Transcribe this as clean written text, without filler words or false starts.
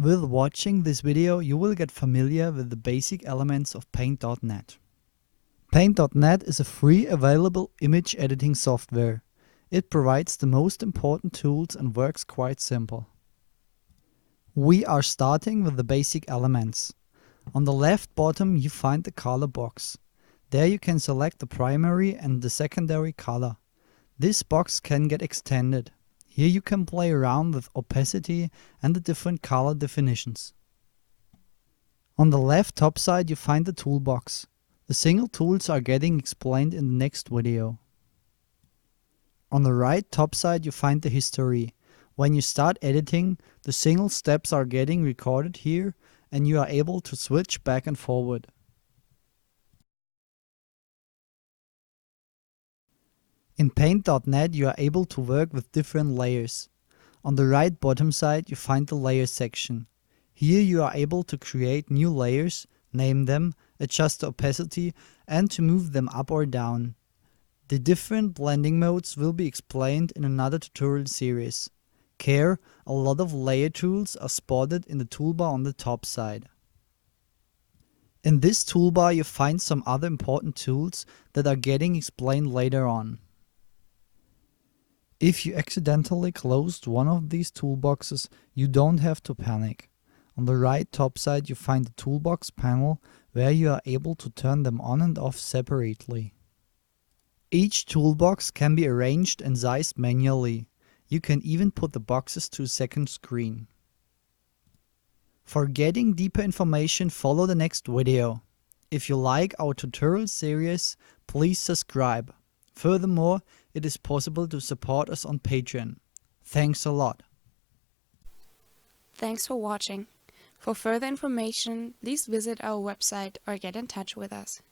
With watching this video, you will get familiar with the basic elements of Paint.net. Paint.net is a free available image editing software. It provides the most important tools and works quite simple. We are starting with the basic elements. On the left bottom you find the color box. There you can select the primary and the secondary color. This box can get extended. Here you can play around with opacity and the different color definitions. On the left top side you find the toolbox. The single tools are getting explained in the next video. On the right top side you find the history. When you start editing, the single steps are getting recorded here and you are able to switch back and forward. In Paint.net you are able to work with different layers. On the right bottom side you find the Layers section. Here you are able to create new layers, name them, adjust the opacity and to move them up or down. The different blending modes will be explained in another tutorial series. Care, a lot of layer tools are spotted in the toolbar on the top side. In this toolbar you find some other important tools that are getting explained later on. If you accidentally closed one of these toolboxes, you don't have to panic. On the right top side you find the toolbox panel where you are able to turn them on and off separately. Each toolbox can be arranged and sized manually. You can even put the boxes to a second screen. For getting deeper information, follow the next video. If you like our tutorial series, please subscribe. Furthermore, it is possible to support us on Patreon. Thanks a lot. Thanks for watching. For further information, please visit our website or get in touch with us.